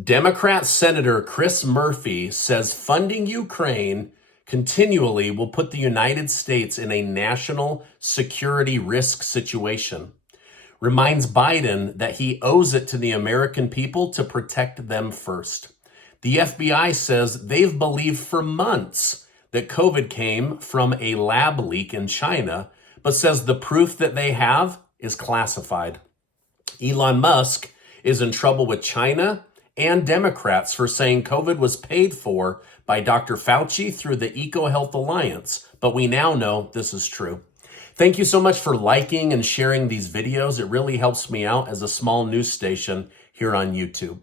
Democrat Senator Chris Murphy says funding Ukraine continually will put the United States in a national security risk situation. Reminds Biden that he owes it to the American people to protect them first. The FBI says they've believed for months that COVID came from a lab leak in China, but says the proof that they have is classified. Elon Musk is in trouble with China and Democrats for saying COVID was paid for by Dr. Fauci through the EcoHealth Alliance, but we now know this is true. Thank you so much for liking and sharing these videos. It really helps me out as a small news station here on YouTube.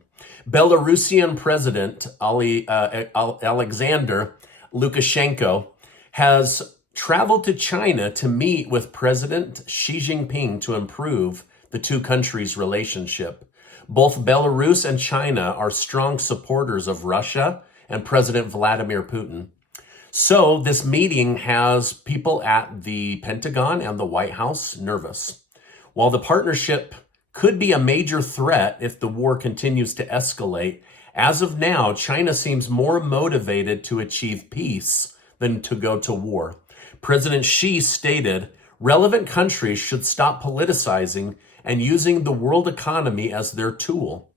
Belarusian President Alexander Lukashenko has traveled to China to meet with President Xi Jinping to improve the two countries' relationship. Both Belarus and China are strong supporters of Russia and President Vladimir Putin. So this meeting has people at the Pentagon and the White House nervous. While the partnership could be a major threat if the war continues to escalate, as of now, China seems more motivated to achieve peace than to go to war. President Xi stated, relevant countries should stop politicizing and using the world economy as their tool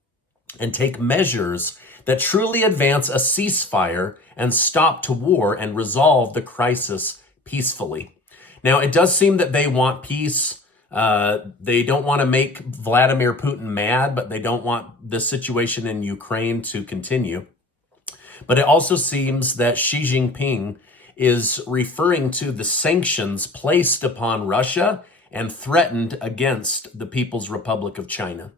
and take measures that truly advance a ceasefire and stop to war and resolve the crisis peacefully. Now, it does seem that they want peace. They don't want to make Vladimir Putin mad, but they don't want the situation in Ukraine to continue. But it also seems that Xi Jinping is referring to the sanctions placed upon Russia and threatened against the People's Republic of China.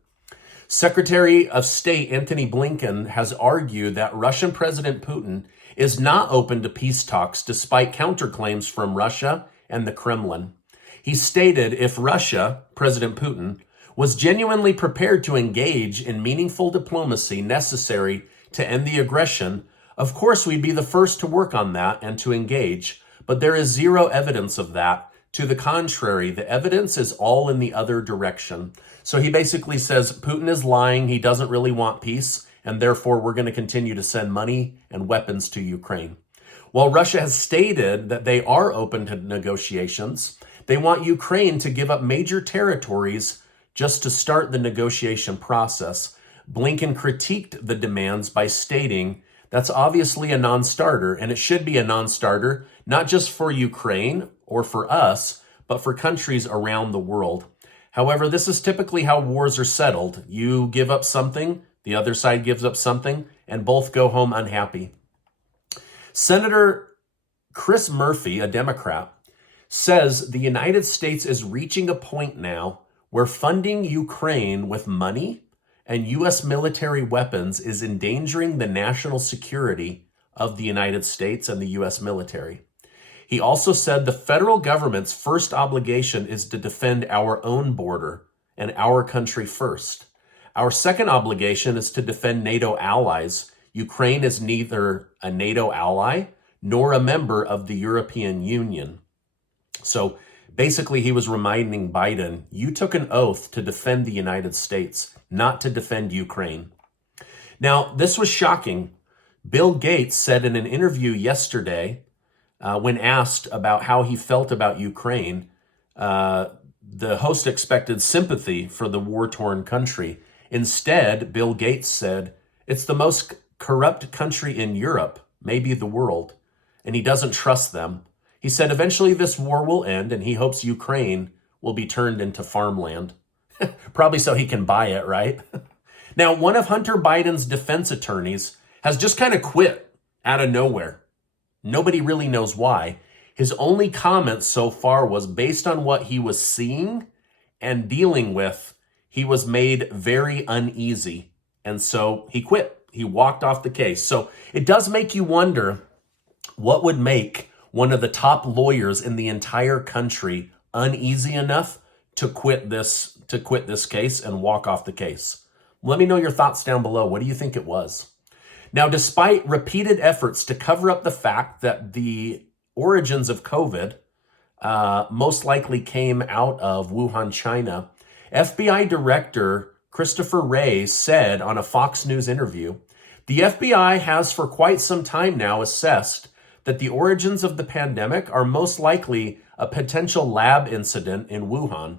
Secretary of State Antony Blinken has argued that Russian President Putin is not open to peace talks despite counterclaims from Russia and the Kremlin. He stated if Russia, President Putin, was genuinely prepared to engage in meaningful diplomacy necessary to end the aggression, of course we'd be the first to work on that and to engage, but there is zero evidence of that. To the contrary, the evidence is all in the other direction. So he basically says Putin is lying, he doesn't really want peace, and therefore we're going to continue to send money and weapons to Ukraine. While Russia has stated that they are open to negotiations, they want Ukraine to give up major territories just to start the negotiation process. Blinken critiqued the demands by stating that's obviously a non-starter, and it should be a non-starter, not just for Ukraine or for us, but for countries around the world. However, this is typically how wars are settled. You give up something, the other side gives up something, and both go home unhappy. Senator Chris Murphy, a Democrat, says the United States is reaching a point now where funding Ukraine with money and U.S. military weapons is endangering the national security of the United States and the U.S. military. He also said the federal government's first obligation is to defend our own border and our country first. Our second obligation is to defend NATO allies. Ukraine is neither a NATO ally nor a member of the European Union. So basically, he was reminding Biden, you took an oath to defend the United States, not to defend Ukraine. Now, this was shocking. Bill Gates said in an interview yesterday, when asked about how he felt about Ukraine, the host expected sympathy for the war-torn country. Instead, Bill Gates said, it's the most corrupt country in Europe, maybe the world, and he doesn't trust them. He said eventually this war will end and he hopes Ukraine will be turned into farmland. Probably so he can buy it, right? Now, one of Hunter Biden's defense attorneys has just kind of quit out of nowhere. Nobody really knows why. His only comment so far was based on what he was seeing and dealing with, he was made very uneasy. And so he quit. He walked off the case. So it does make you wonder what would make one of the top lawyers in the entire country uneasy enough to quit this case and walk off the case. Let me know your thoughts down below. What do you think it was? Now, despite repeated efforts to cover up the fact that the origins of COVID most likely came out of Wuhan, China, FBI Director Christopher Wray, said on a Fox News interview, the FBI has for quite some time now assessed that the origins of the pandemic are most likely a potential lab incident in Wuhan.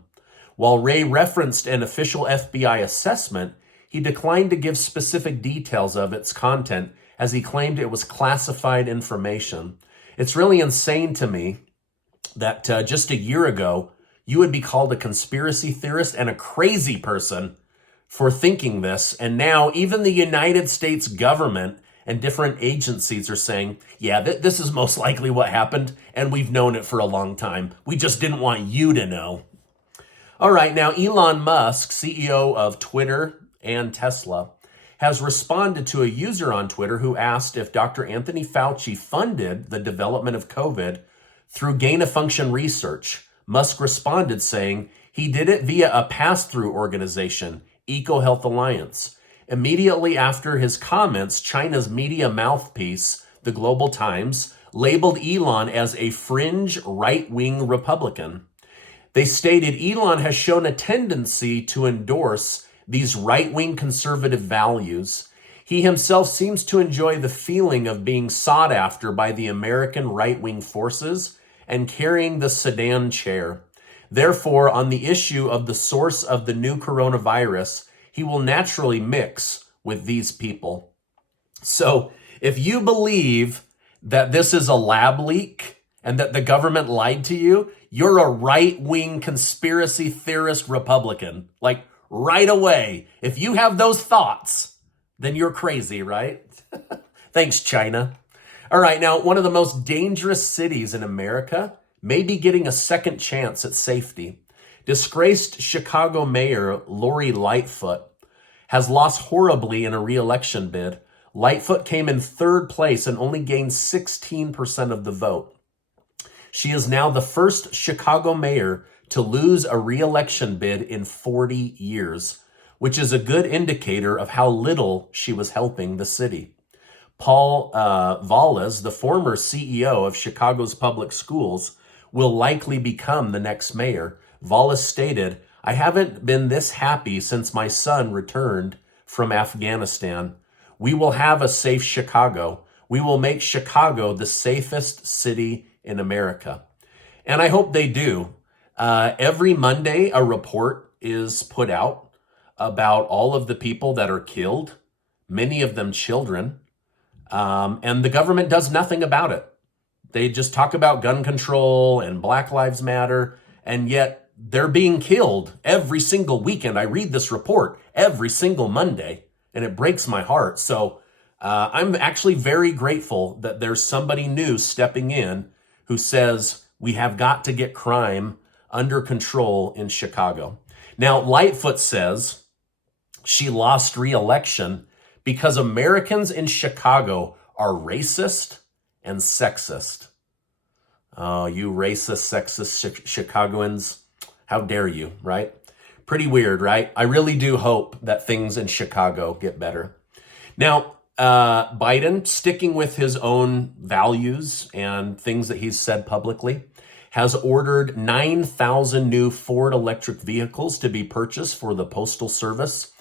While Wray referenced an official FBI assessment, he declined to give specific details of its content as he claimed it was classified information. It's really insane to me that just a year ago, you would be called a conspiracy theorist and a crazy person for thinking this. And now even the United States government and different agencies are saying, yeah, this is most likely what happened, and we've known it for a long time. We just didn't want you to know. All right, now Elon Musk, CEO of Twitter and Tesla, has responded to a user on Twitter who asked if Dr. Anthony Fauci funded the development of COVID through gain-of-function research. Musk responded saying he did it via a pass-through organization, EcoHealth Alliance. Immediately after his comments, China's media mouthpiece, the Global Times, labeled Elon as a fringe right-wing Republican. They stated Elon has shown a tendency to endorse these right-wing conservative values. He himself seems to enjoy the feeling of being sought after by the American right-wing forces and carrying the sedan chair. Therefore, on the issue of the source of the new coronavirus, he will naturally mix with these people. So if you believe that this is a lab leak and that the government lied to you, you're a right-wing conspiracy theorist Republican. Like right away. If you have those thoughts, then you're crazy, right? Thanks, China. All right, now one of the most dangerous cities in America may be getting a second chance at safety. Disgraced Chicago Mayor Lori Lightfoot has lost horribly in a re-election bid. Lightfoot came in third place and only gained 16% of the vote. She is now the first Chicago mayor to lose a re-election bid in 40 years, which is a good indicator of how little she was helping the city. Paul Valles, the former CEO of Chicago's public schools, will likely become the next mayor. Valles stated, "I haven't been this happy since my son returned from Afghanistan. We will have a safe Chicago. We will make Chicago the safest city in America." And I hope they do. Every Monday, a report is put out about all of the people that are killed, many of them children, and the government does nothing about it. They just talk about gun control and Black Lives Matter, and yet they're being killed every single weekend. I read this report every single Monday, and it breaks my heart. So I'm actually very grateful that there's somebody new stepping in who says we have got to get crime under control in Chicago. Now, Lightfoot says she lost re-election because Americans in Chicago are racist and sexist. Oh, you racist, sexist Chicagoans, how dare you, right? Pretty weird, right? I really do hope that things in Chicago get better. Now, Biden, sticking with his own values and things that he's said publicly, has ordered 9,000 new Ford electric vehicles to be purchased for the Postal Service,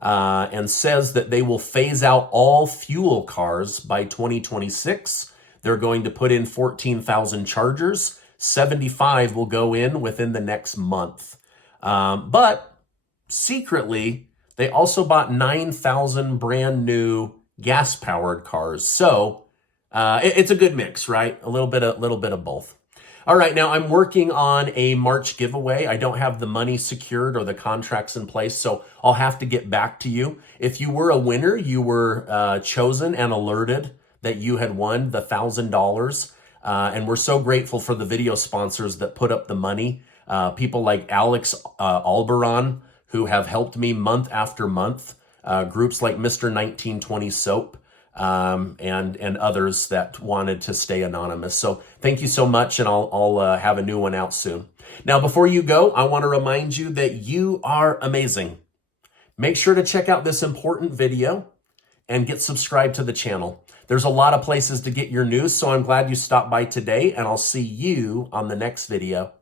and says that they will phase out all fuel cars by 2026. They're going to put in 14,000 chargers. 75 will go in within the next month. But secretly, they also bought 9,000 brand new gas-powered cars. So it's a good mix, right? A little bit of both. All right, now I'm working on a March giveaway. I don't have the money secured or the contracts in place, so I'll have to get back to you. If you were a winner, you were chosen and alerted that you had won the $1,000. And we're so grateful for the video sponsors that put up the money. People like Alex Alberon, who have helped me month after month. Groups like Mr. 1920 Soap. And others that wanted to stay anonymous. So thank you so much, and I'll have a new one out soon. Now, before you go, I want to remind you that you are amazing. Make sure to check out this important video and get subscribed to the channel. There's a lot of places to get your news, so I'm glad you stopped by today, and I'll see you on the next video.